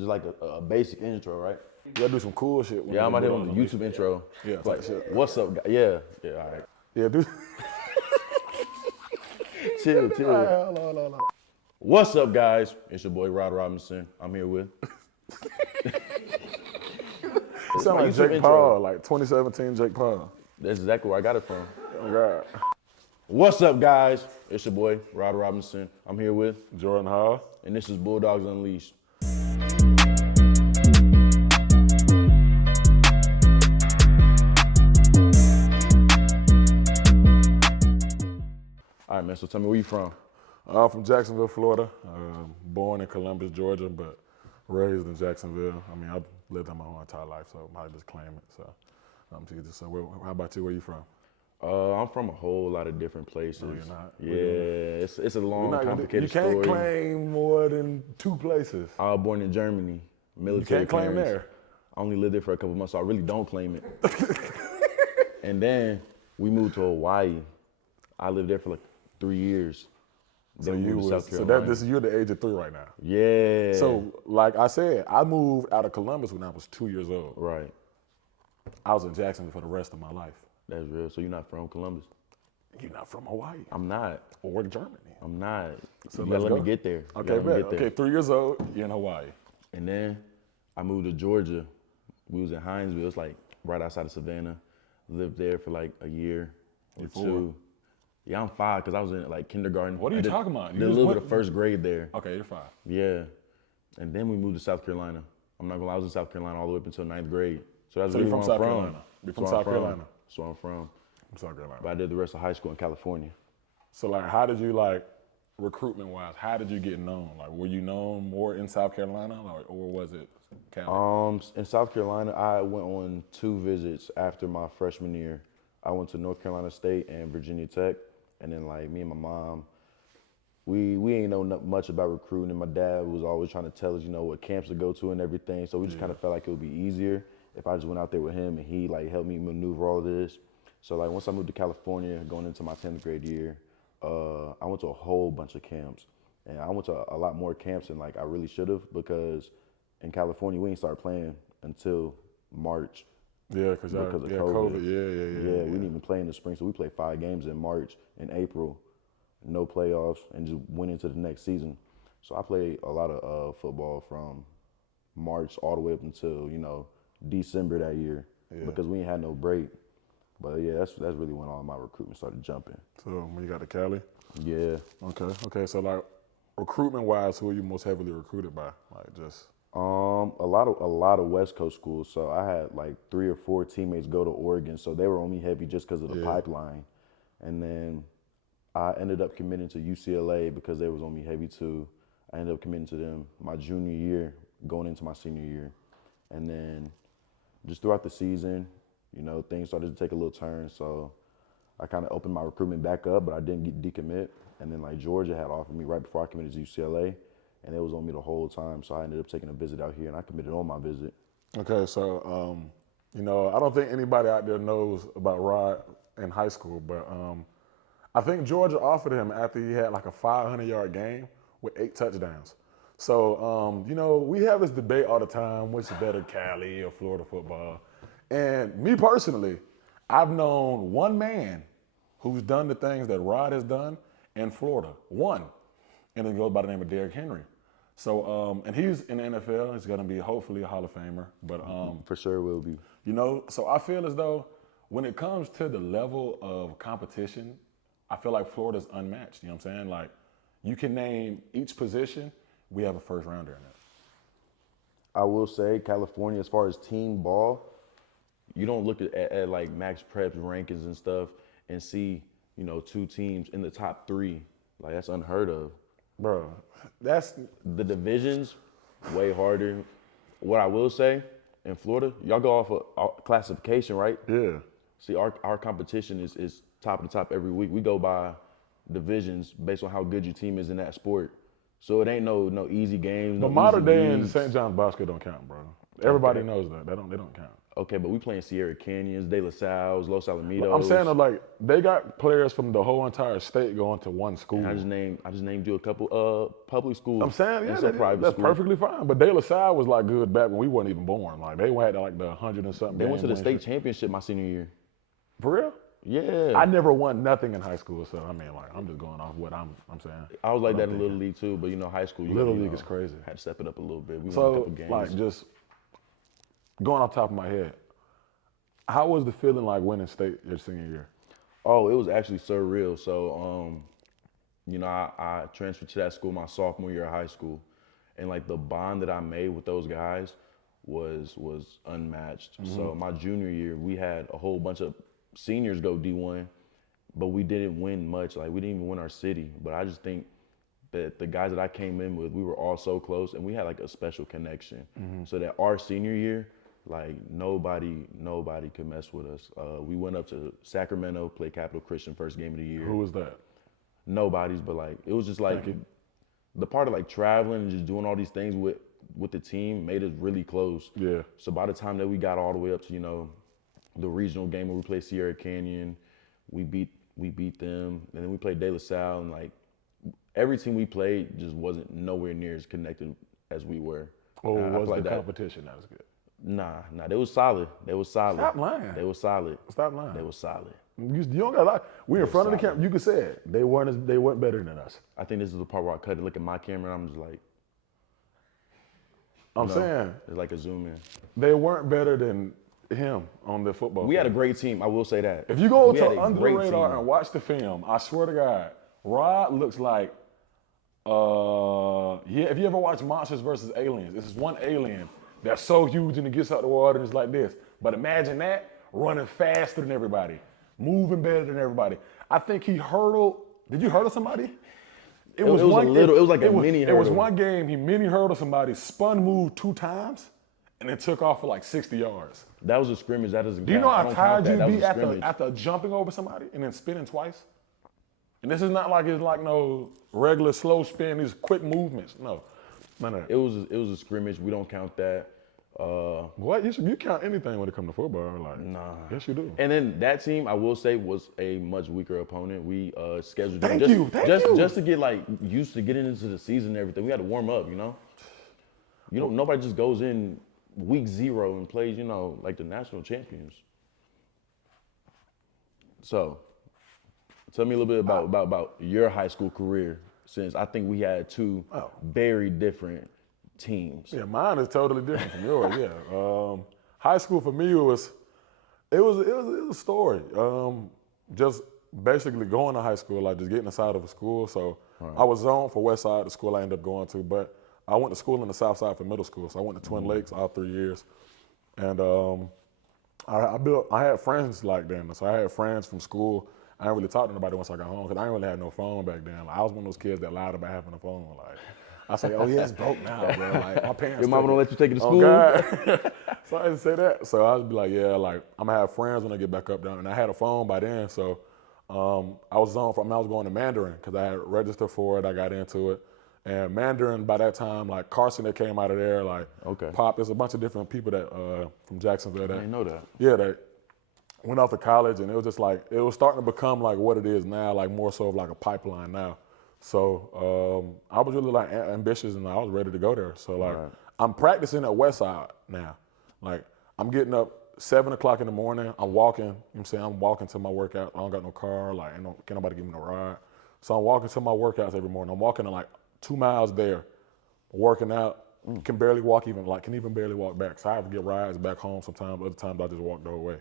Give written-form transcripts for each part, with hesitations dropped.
Just like a basic intro, right? You gotta do some cool shit. Yeah, I'm out here on the YouTube intro. Yeah, like, shit. What's up, guys? Yeah, all right. Yeah, dude. Chill. All right, hold on. What's up, guys? It's your boy, Rod Robinson. I'm here with... It sound like Jake Paul, like 2017 Jake Paul. That's exactly where I got it from. Oh, God. What's up, guys? It's your boy, Rod Robinson. I'm here with... Jordan Hall. And this is Bulldogs Unleashed. All right, man, so tell me, where you from? I'm from Jacksonville, Florida. Born in Columbus, Georgia, but raised in Jacksonville. I mean, I've lived there my whole entire life, so I might just claim it. So, how about you? Where you from? I'm from a whole lot of different places. No, you're not. Yeah, it's a long, complicated story. You can't story. claim more than 2 places. I was born in Germany. Military You can't claim clearance. there. I only lived there for a couple months, so I really don't claim it. And then we moved to Hawaii. I lived there for like 3 years. So then you're the age of 3 right now. Yeah. So like I said, I moved out of Columbus when I was 2 years old. Right. I was in Jacksonville for the rest of my life. That's real. So you're not from Columbus? You're not from Hawaii. I'm not. Or Germany. I'm not. So you gotta let me get there. Okay, 3 years old, you're in Hawaii. And then I moved to Georgia. We was in Hinesville. It's like right outside of Savannah. Lived there for like a year or 2. Yeah, I'm 5 because I was in like kindergarten. What are you talking about? Did a little bit of first grade there. Okay, you're 5. Yeah. And then we moved to South Carolina. I'm not gonna lie, I was in South Carolina all the way up until 9th grade. So that's So really you're where from I'm South Carolina? You're from South Carolina? That's where I'm from. I'm South Carolina. But I did the rest of high school in California. So like, how did you like, recruitment-wise, how did you get known? Like, were you known more in South Carolina or was it Cali? In South Carolina, I went on 2 visits after my freshman year. I went to North Carolina State and Virginia Tech. And then like me and my mom, we ain't know much about recruiting, and my dad was always trying to tell us, what camps to go to and everything. So we just kind of felt like it would be easier if I just went out there with him and he like helped me maneuver all of this. So like once I moved to California, going into my 10th grade year, I went to a whole bunch of camps, and I went to a lot more camps than like I really should have, because in California we ain't start playing until March. Yeah, because of COVID. Yeah, we didn't even play in the spring, so we played 5 games in March and April, no playoffs, and just went into the next season. So I played a lot of football from March all the way up until December that year, because we ain't had no break. But yeah, that's really when all my recruitment started jumping. So when you got to Cali? Yeah. Okay. So like recruitment-wise, who are you most heavily recruited by? Like just. A lot of West Coast schools. So I had like 3 or 4 teammates go to Oregon, so they were on me heavy just because of the pipeline. And then I ended up committing to UCLA because they was on me heavy too. I ended up committing to them my junior year, going into my senior year. And then just throughout the season, things started to take a little turn. So I kind of opened my recruitment back up, but I didn't decommit. And then like Georgia had offered me right before I committed to UCLA. And it was on me the whole time, so I ended up taking a visit out here, and I committed on my visit. Okay, so, I don't think anybody out there knows about Rod in high school, but I think Georgia offered him after he had like a 500-yard game with 8 touchdowns. So, we have this debate all the time, which is better, Cali or Florida football. And me personally, I've known one man who's done the things that Rod has done in Florida, one. And it goes by the name of Derrick Henry. So, and he's in the NFL. He's going to be hopefully a Hall of Famer. But for sure will be. So I feel as though when it comes to the level of competition, I feel like Florida's unmatched. You know what I'm saying? Like, you can name each position. We have a first rounder in it. I will say California, as far as team ball, you don't look at like Max Prep's rankings and stuff and see, 2 teams in the top 3. Like, that's unheard of. Bro, that's the divisions way harder. What I will say, in Florida, y'all go off of classification, right? Yeah. See, our competition is top of the top every week. We go by divisions based on how good your team is in that sport. So it ain't no easy games. But modern day in St. John's Bosco don't count, bro. Everybody knows that. They don't count. Okay, but we playing Sierra Canyons, De La Salles, Los Alamitos. I'm saying like they got players from the whole entire state going to one school. And I just named you a couple public schools. I'm saying, yeah, and some private that's schools. perfectly fine. But De La Salle was like good back when we weren't even born. Like they had like the 100 and something. They went to the state championship my senior year. For real? Yeah. I never won nothing in high school, so I mean, like I'm just going off what I'm saying. I was like that in Little League too, but high school. Little League is crazy. Had to step it up a little bit. We won a So couple games. like just going off the top of my head, how was the feeling like winning state your senior year? Oh, it was actually surreal. So, I transferred to that school my sophomore year of high school, and like the bond that I made with those guys was unmatched. So my junior year, we had a whole bunch of seniors go D1, but we didn't win much. Like we didn't even win our city. But I just think that the guys that I came in with, we were all so close, and we had like a special connection. So that our senior year, like nobody could mess with us. We went up to Sacramento, played Capital Christian first game of the year. Who was that? Nobody's, but like it was just like the part of like traveling and just doing all these things with the team made us really close. Yeah. So by the time that we got all the way up to the regional game where we played Sierra Canyon, we beat them, and then we played De La Salle, and like every team we played just wasn't nowhere near as connected as we were. Or I was feel the like competition not as good? Nah, they was solid. Stop lying. They was solid. Stop lying. They was solid. You don't got to lie. We in front of the camera. You could say it. They weren't better than us. I think this is the part where I cut it. Look at my camera, and I'm just like, I'm saying it's like a zoom in. they weren't better than him on the football. We field. had a great team. I will say that. If you go We had to a under the great radar team. and watch the film, I swear to God, Rod looks like, if you ever watch Monsters vs. Aliens, this is one alien that's so huge and it gets out the water and it's like this. But imagine that running faster than everybody, moving better than everybody. I think he hurdled. Did you hurdle somebody? It was like a mini It was hurdle. one game, he mini hurdled somebody, spun move 2 times, and then took off for like 60 yards. That was a scrimmage. That doesn't. Do you know how tired you'd be after? after jumping over somebody and then spinning twice? And this is not like it's like no regular slow spin, these quick movements. No, none of that. It was a scrimmage. We don't count that. What? You count anything when it comes to football? Like, Nah. Yes, you do. And then that team, I will say, was a much weaker opponent. We scheduled them Thank you. just to get like used to getting into the season and everything. We had to warm up, nobody just goes in week 0 and plays, like the national champions. So, tell me a little bit about your high school career, since I think we had 2 very different teams. Yeah, mine is totally different from yours. Yeah, high school for me was a story. Just basically going to high school, like just getting inside of a school. So I was zoned for West Side, the school I ended up going to, but I went to school in the South Side for middle school. So I went to Twin Lakes all 3 years, and I had friends like then. So I had friends from school. I didn't really talk to nobody once I got home because I didn't really have no phone back then. Like, I was one of those kids that lied about having a phone. Like, I say, oh yeah, it's broke now, bro. Like my parents. Your mama don't let you take it to school? God. So I didn't say that. So I would be like, yeah, like I'm gonna have friends when I get back up down. And I had a phone by then, so I was going to Mandarin because I had registered for it. I got into it, and Mandarin by that time, like Carson that came out of there, like Pop. There's a bunch of different people that from Jacksonville. That, I didn't know that. Yeah, they went off to college, and it was just like it was starting to become like what it is now, like more so of like a pipeline now. So I was really like ambitious, and I was ready to go there. So like I'm practicing at West Side now. Like I'm getting up 7 o'clock in the morning. I'm walking. You know what I'm saying? I'm walking to my workout. I don't got no car. Like can't nobody give me no ride. So I'm walking to my workouts every morning. I'm walking like 2 miles there, working out. Can barely walk can even barely walk back. So I have to get rides back home sometimes. Other times I just walk the whole way.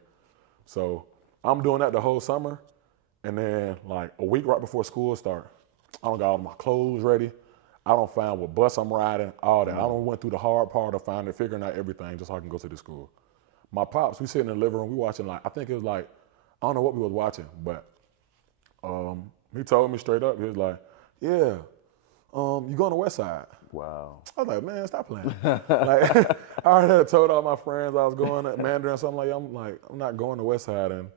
So I'm doing that the whole summer, and then like a week right before school start, I don't got all my clothes ready. I don't find what bus I'm riding, all that. I don't went through the hard part of figuring out everything just so I can go to the school. My pops, we sitting in the living room, we watching I think it was I don't know what we was watching, but he told me straight up, he was like, yeah, you going to West Side? Wow. I was like, man, stop playing. I already had told all my friends I was going to Mandarin, something I'm not going to West Side. And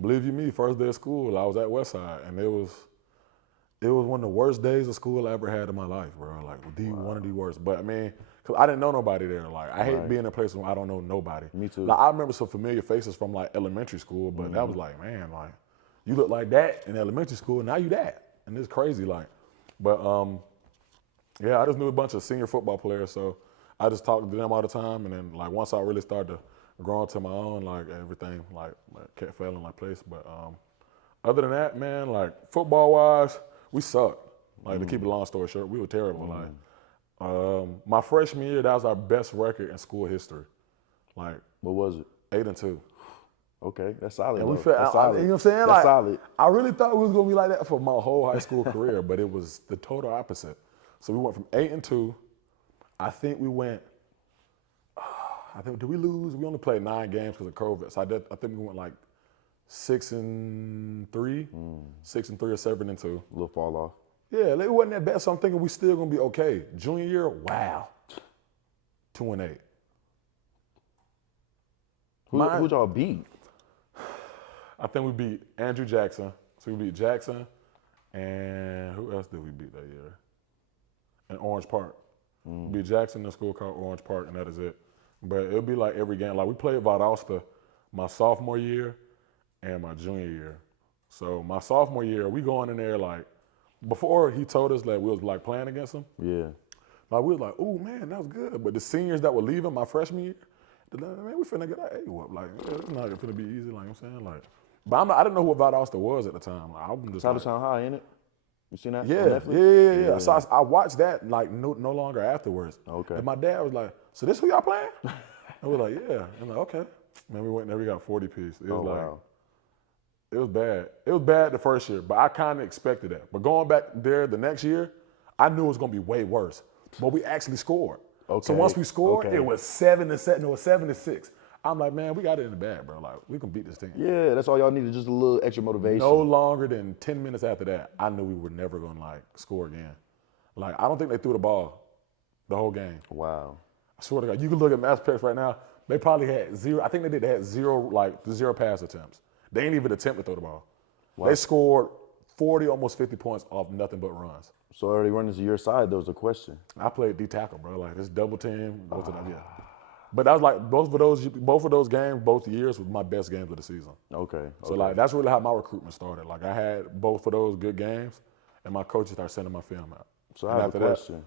believe you me, first day of school, I was at West Side, and it was one of the worst days of school I ever had in my life, bro. Like one of the worst. But I mean, because I didn't know nobody there. Like, I hate Right. being in a place where I don't know nobody. Me too. Like, I remember some familiar faces from like elementary school, but that was like, man, like, you look like that in elementary school, and now you that, and it's crazy. Like, but yeah, I just knew a bunch of senior football players, so I just talked to them all the time, and then like once I really started to grow into my own, like everything like kept falling in like place. But other than that, man, like football wise, we sucked. Like to keep a long story short, we were terrible. Like my freshman year, that was our best record in school history. Like What was it? 8-2. Okay, that's solid. And we though. felt, That's you know solid. what I'm saying? That's Like, solid. I really thought we was gonna be like that for my whole high school career, but it was the total opposite. So we went from 8-2. I think we went. Did we lose? We only played 9 games because of COVID. So I think we went like 6-3, 6-3 or 7-2. A little fall off. Yeah, it wasn't that bad. So I'm thinking we still gonna be okay. Junior year, wow, 2-8. Who'd y'all beat? I think we beat Andrew Jackson. So we beat Jackson, and who else did we beat that year? In Orange Park. We beat Jackson in a school called Orange Park, and that is it. But it'll be like every game. Like we played Valdosta my sophomore year and my junior year. So my sophomore year, we going in there like, before he told us that we was like playing against him, Yeah. like we was like, oh man, that was good. But the seniors that were leaving my freshman year, they're like, man, we finna get our A whoop. Like, yeah, it's not finna be easy, like I'm saying. Like, but I didn't know who Valdosta was at the time. Like, I'm just like, Sound High, ain't it? You seen that? on yeah, Netflix? yeah. So I watched that like no longer afterwards. Okay. And my dad was like, so this who y'all playing? I was like, yeah. I'm like, okay. Man, we went there, we got 40 piece. It was wow. it was bad. It was bad the first year, but I kind of expected that. But going back there the next year, I knew it was gonna be way worse. But we actually scored. Okay. So once we scored, Okay. it was 7-7. No, it was 7-6. I'm like, man, we got it in the bag, bro. Like, we can beat this team. Yeah, that's all y'all needed, just a little extra motivation. No longer than 10 minutes after that, I knew we were never gonna like score again. Like, I don't think they threw the ball the whole game. Wow. I swear to God, you can look at Mass Picks right now. They probably had 0. I think they did. They had 0 pass attempts. They ain't even attempt to throw the ball. Wow. They scored 40, almost 50 points off nothing but runs. So are they running to your side? That was the question. I played D tackle, bro. Like this double team, both of them, yeah. But that was like both of those games, both years were my best games of the season. Okay. So like that's really how my recruitment started. Like I had both of those good games, and my coaches started sending my film out. So I have a question.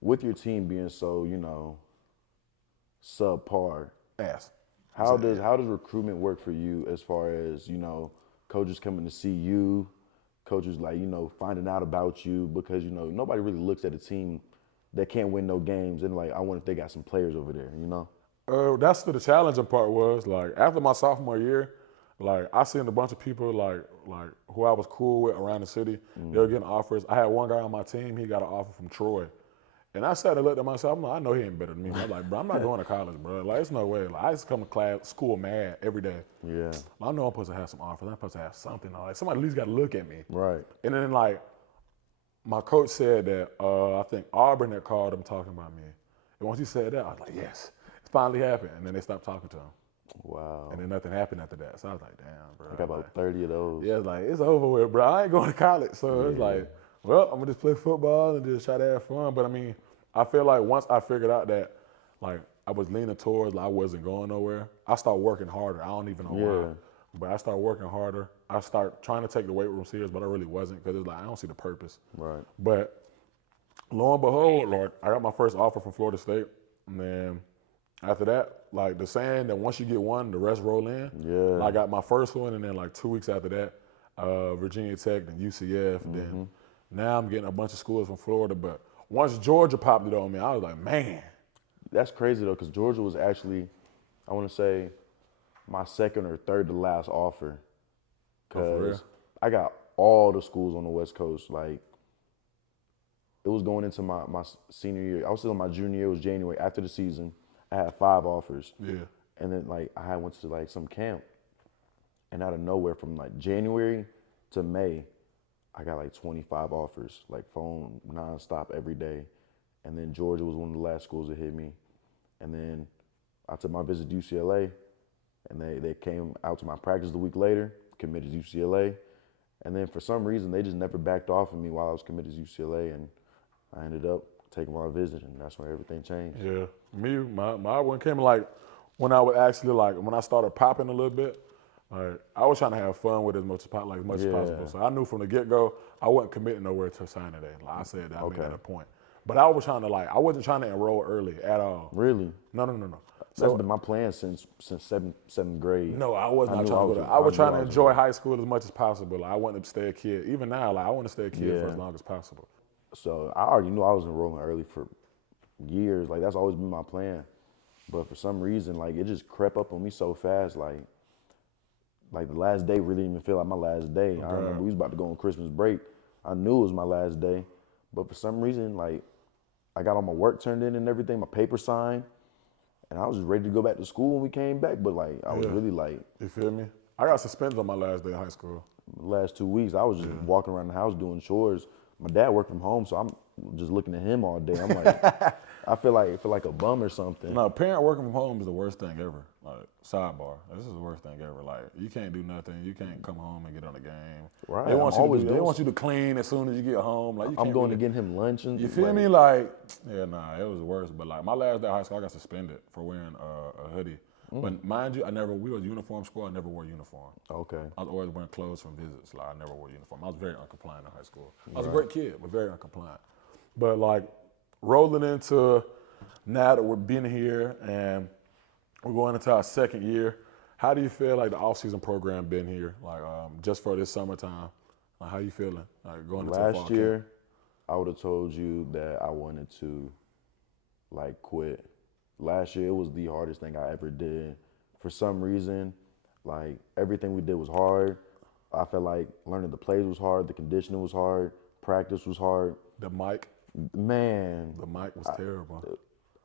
With your team being so, subpar, how does recruitment work for you as far as, coaches coming to see you, coaches like, finding out about you, because, nobody really looks at a team that can't win no games and like, I wonder if they got some players over there, That's what the challenging part was. Like after my sophomore year, like I seen a bunch of people like who I was cool with around the city. They were getting offers. I had one guy on my team. He got an offer from Troy, and I sat and looked at myself. I'm like, I know he ain't better than me. I'm like, bro, I'm not going to college, bro. Like, there's no way. Like, I just come to school mad every day. Yeah. I know I'm supposed to have some offers. I'm supposed to have something. Like somebody at least got to look at me. Right. And then like my coach said that I think Auburn had called him talking about me. And once he said that, I was like, yes, it finally happened. And then they stopped talking to him. Wow. And then nothing happened after that. So I was like, damn, bro. I got about 30 of those. Yeah, it's like, it's over with, bro. I ain't going to college. So it's like, well, I'm going to just play football and just try to have fun. But I mean, I feel like once I figured out that, like, I was leaning towards, like, I wasn't going nowhere, I started working harder. I don't even know why. But I started working harder. I started trying to take the weight room serious, but I really wasn't because it's like, I don't see the purpose. Right. But lo and behold, like, I got my first offer from Florida State. And then after that, like the saying that once you get one, the rest roll in. Yeah. I got my first one, and then like 2 weeks after that, Virginia Tech, then UCF, and then now I'm getting a bunch of schools from Florida. But once Georgia popped it on me, I was like, man. That's crazy though, because Georgia was actually, I want to say, my second or third to last offer. Because I got all the schools on the West Coast. Like, it was going into my senior year. I was still in my junior year. It was January. After the season, I had 5 offers. Yeah. And then, like, I went to, like, some camp. And out of nowhere, from, like, January to May, I got, like, 25 offers. Like, phone nonstop every day. And then Georgia was one of the last schools that hit me. And then I took my visit to UCLA. And they came out to my practice the week later, committed to UCLA. And then for some reason, they just never backed off of me while I was committed to UCLA. And I ended up take him on a visit, and that's when everything changed. Yeah, my one came like when I would actually when I started popping a little bit. Like I was trying to have fun with it as much as possible. So I knew from the get go I wasn't committing nowhere till signing day. Like I said, I made that a point. But I was trying to I wasn't trying to enroll early at all. Really? No. That's been my plan since seventh grade. No, I was not trying to go there. I was trying to enjoy high school as much as possible. Like, I wanted to stay a kid. Even now, I want to stay a kid for as long as possible. So I already knew I was enrolling early for years. Like that's always been my plan. But for some reason, like it just crept up on me so fast. Like the last day really didn't even feel like my last day. I remember we was about to go on Christmas break. I knew it was my last day. But for some reason, like I got all my work turned in and everything, my paper signed. And I was just ready to go back to school when we came back, but like I was really like, you feel me? I got suspended on my last day of high school. The last 2 weeks, I was just walking around the house doing chores. My dad worked from home, so I'm just looking at him all day. I'm like, I feel like a bum or something. No, parent working from home is the worst thing ever. Like sidebar, this is the worst thing ever. Like you can't do nothing. You can't come home and get on the game. Right. They want you to clean as soon as you get home. Like I'm going to get him lunch and you feel me? Like it was worse. But like my last day of high school, I got suspended for wearing a hoodie. But mind you, we were a uniform school. I never wore a uniform. Okay. I was always wearing clothes from visits. Like I never wore a uniform. I was very uncompliant in high school. I was a great kid, but very uncompliant. But like rolling into now that we're being here and we're going into our second year, how do you feel like the off-season program been here? Like just for this summertime, like how you feeling? Like going into last year, I would have told you that I wanted to like quit. Last year, it was the hardest thing I ever did. For some reason, like everything we did was hard. I felt like learning the plays was hard, the conditioning was hard, practice was hard. The mic, man, the mic was terrible.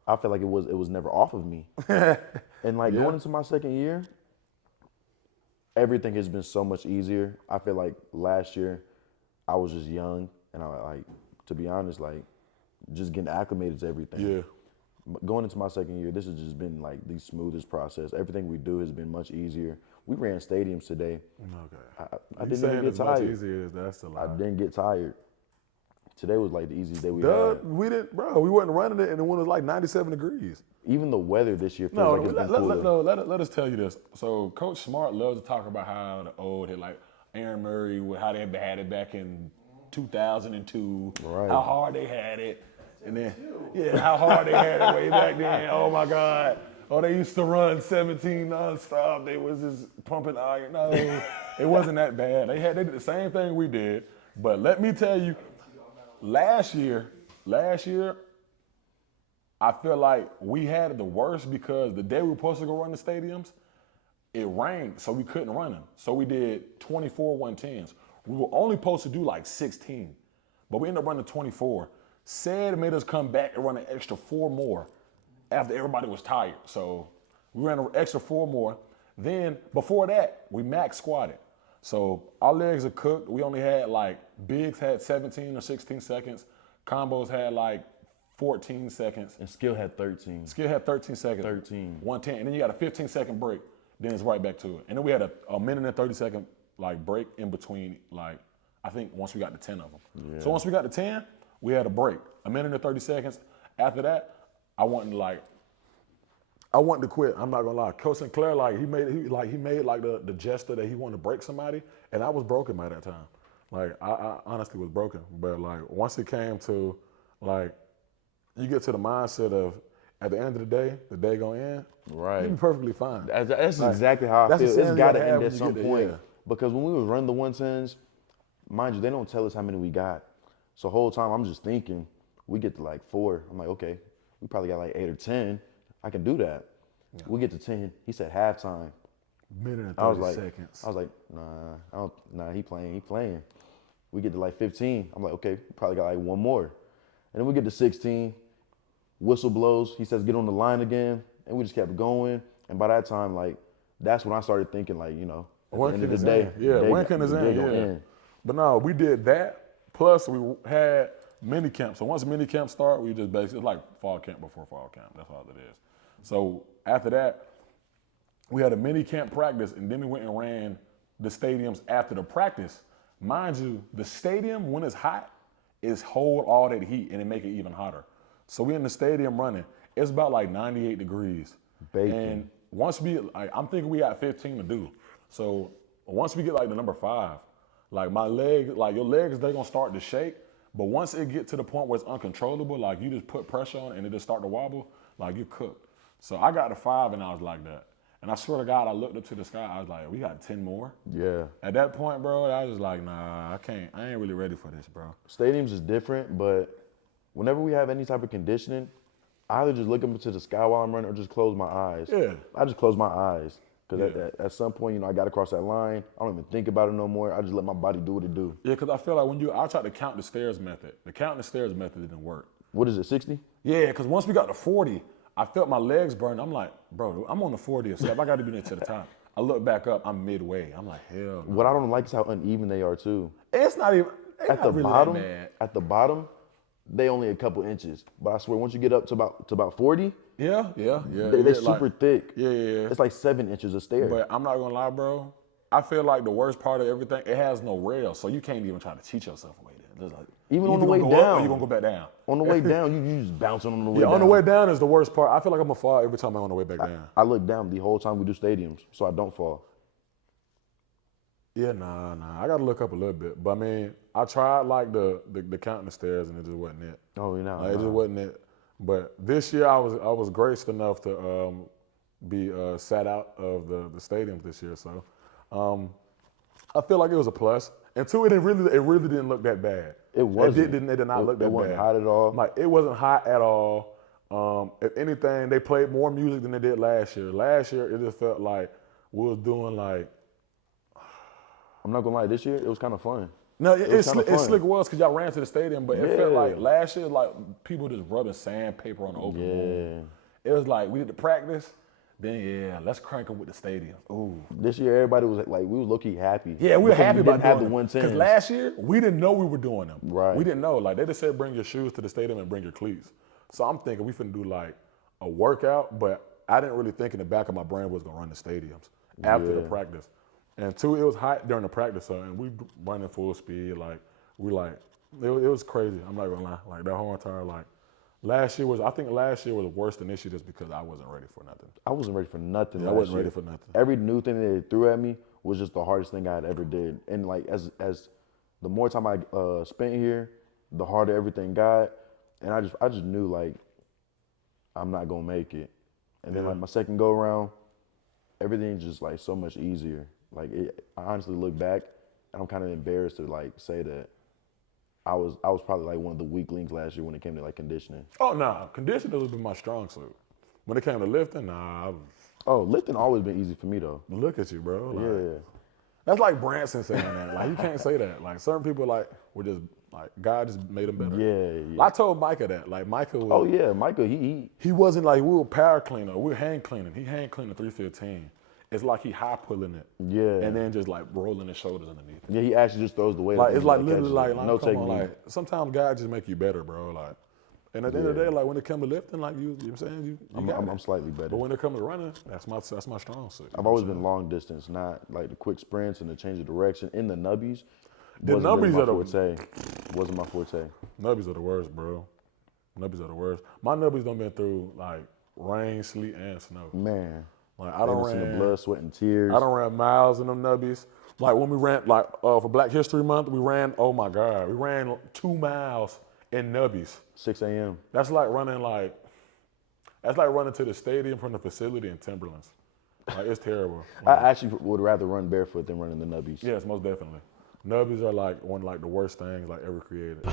I felt like it was never off of me. And like going into my second year, everything has been so much easier. I feel like last year, I was just young, and to be honest, like just getting acclimated to everything. Yeah. Going into my second year, this has just been like the smoothest process. Everything we do has been much easier. We ran stadiums today. Okay. I didn't even get tired. Much easier, that's a lie. I didn't get tired. Today was like the easiest day we had. We didn't, bro. We wasn't running it, and the one was like 97 degrees. Even the weather this year feels like it's been cooler. Let us tell you this. So Coach Smart loves to talk about how the old had like Aaron Murray, how they had it back in 2002, how hard they had it. And then, how hard they had it way back then. Oh, my God. Oh, they used to run 17 nonstop. They was just pumping iron. No, it wasn't that bad. They did the same thing we did. But let me tell you, last year, I feel like we had it the worst because the day we were supposed to go run the stadiums, it rained, so we couldn't run them. So we did 24 110s. We were only supposed to do like 16, but we ended up running 24. Said it made us come back and run an extra 4 more after everybody was tired. So we ran an extra 4 more. Then before that, we max squatted. So our legs are cooked. We only had bigs had 17 or 16 seconds. Combos had 14 seconds. And skill had 13. Skill had 13 seconds. 13. 110. And then you got a 15-second break. Then it's right back to it. And then we had a minute and 30-second break in between, I think once we got to 10 of them. Yeah. So once we got to 10, we had a break, a minute and 30 seconds. After that, I wanted to quit. I'm not gonna lie. Coach Sinclair, he made the gesture that he wanted to break somebody, and I was broken by that time. I honestly was broken. But once it came to you get to the mindset of at the end of the day gonna end. Right. You be perfectly fine. That's exactly how I feel. It's got to end at some point. Yeah. Because when we was running the 110s, mind you, they don't tell us how many we got. So the whole time I'm just thinking, we get to 4. I'm like, okay, we probably got 8 or 10. I can do that. Yeah. We get to 10. He said halftime. Minute and 30 seconds. I was like, nah, he playing. We get to 15. I'm like, okay, we probably got 1 more. And then we get to 16. Whistle blows. He says, get on the line again. And we just kept going. And by that time, that's when I started thinking, at the end of the day. When can this end? But no, we did that. Plus, we had mini camp. So once mini camp start, we just basically, it's like fall camp before fall camp. That's all it is. So after that, we had a mini camp practice, and then we went and ran the stadiums after the practice. Mind you, the stadium, when it's hot, is hold all that heat, and it make it even hotter. So we in the stadium running. It's about like 98 degrees. Baking. And once I'm thinking we got 15 to do. So once we get like the number 5, like my leg, like your legs, they're gonna start to shake. But once it get to the point where it's uncontrollable, like you just put pressure on it and it just start to wobble, like you cooked. So I got to 5 and I was like that. And I swear to God, I looked up to the sky. I was like, we got 10 more. Yeah. At that point, bro, I was like, nah, I can't. I ain't really ready for this, bro. Stadiums is different, but whenever we have any type of conditioning, I either just look up into the sky while I'm running or just close my eyes. Yeah. I just close my eyes. Because at some point, you know, I got to cross that line. I don't even think about it no more. I just let my body do what it do. Yeah, because I feel like I tried to count the stairs method. The counting the stairs method didn't work. What is it, 60? Yeah, because once we got to 40, I felt my legs burn. I'm like, bro, I'm on the 40th step. I got to be there to the top. I look back up. I'm midway. I'm like, hell no. What I don't like is how uneven they are, too. It's not even At the really bottom, that bad. at the bottom, they only a couple inches. But I swear, once you get up to about 40, Yeah. they're super thick. Yeah. It's like 7 inches of stair. But I'm not gonna lie, bro. I feel like the worst part of everything, it has no rail, so you can't even try to teach yourself a way there. Just like, Even you on the either way gonna go up down. or you gonna go back down. On the way down, you just bouncing on the way down. On the way down is the worst part. I feel like I'm gonna fall every time I'm on the way back down. I look down the whole time we do stadiums, so I don't fall. Yeah, nah. I gotta look up a little bit. But I mean, I tried like the counting the stairs and it just wasn't it. Oh, you know. Like, it just wasn't it. But this year I was graced enough to be sat out of the stadiums this year. So I feel like it was a plus. And two, it really didn't look that bad. It wasn't. It did not look that bad. It wasn't hot at all. Like it wasn't hot at all. If anything, they played more music than they did last year. Last year, it just felt like we was doing like. I'm not gonna lie, this year it was kind of fun. No, it slick fun. was because y'all ran to the stadium, but it felt like last year, like people just rubbing sandpaper on the open board. It was like we did the practice, then let's crank them with the stadium. Ooh. This year everybody was like we was low key happy. Yeah, we were happy about have doing the them. 110s. Because last year we didn't know we were doing them. Right. We didn't know. Like they just said, bring your shoes to the stadium and bring your cleats. So I'm thinking we finna do like a workout, but I didn't really think in the back of my brain was gonna run the stadiums after the practice. And two, it was hot during the practice, and we running full speed. Like it was crazy. I'm not gonna lie. Like that whole entire I think last year was worse than this year just because I wasn't ready for nothing. I wasn't ready for nothing. I wasn't ready for nothing. Every new thing that they threw at me was just the hardest thing I had ever did. And like as the more time I spent here, the harder everything got. And I just knew like I'm not gonna make it. And then like my second go around, everything's just like so much easier. Like I honestly look back, and I'm kind of embarrassed to like say that I was probably like one of the weak links last year when it came to like conditioning. Oh no, conditioning has been my strong suit. When it came to lifting, Lifting always been easy for me though. Look at you, bro. Like, Yeah. That's like Branson saying that. Like you can't say that. Like certain people were just like God just made them better. Yeah. I told Micah that. Like Micah was. Oh yeah, Michael. He wasn't like we were power cleaner. We were hand cleaning. He hand cleaning 315. It's like he high pulling it. Yeah. And then just like rolling his shoulders underneath it. Yeah, he actually just throws the weight. Like it's like catches literally it. like no come on, technique. like sometimes God just make you better, bro. Like, and at the end of the day, like when it comes to lifting, like you know what I'm saying, I'm slightly better. But when it comes to running, that's my strong suit. I've always been long distance, not like the quick sprints and the change of direction. In the nubbies, The wasn't nubbies really are my forte. Wasn't my forte. Nubbies are the worst, bro. Nubbies are the worst. My nubbies done been through like rain, sleet, and snow. Man, Like I don't seen the ran blood, sweat, and tears. I don't ran miles in them nubbies. Like when we ran, like for Black History Month, we ran. Oh my God, we ran 2 miles in nubbies. 6 a.m. That's like running to the stadium from the facility in Timberlands. Like it's terrible. I actually would rather run barefoot than run in the nubbies. Yes, most definitely. Nubbies are like one of like the worst things like ever created.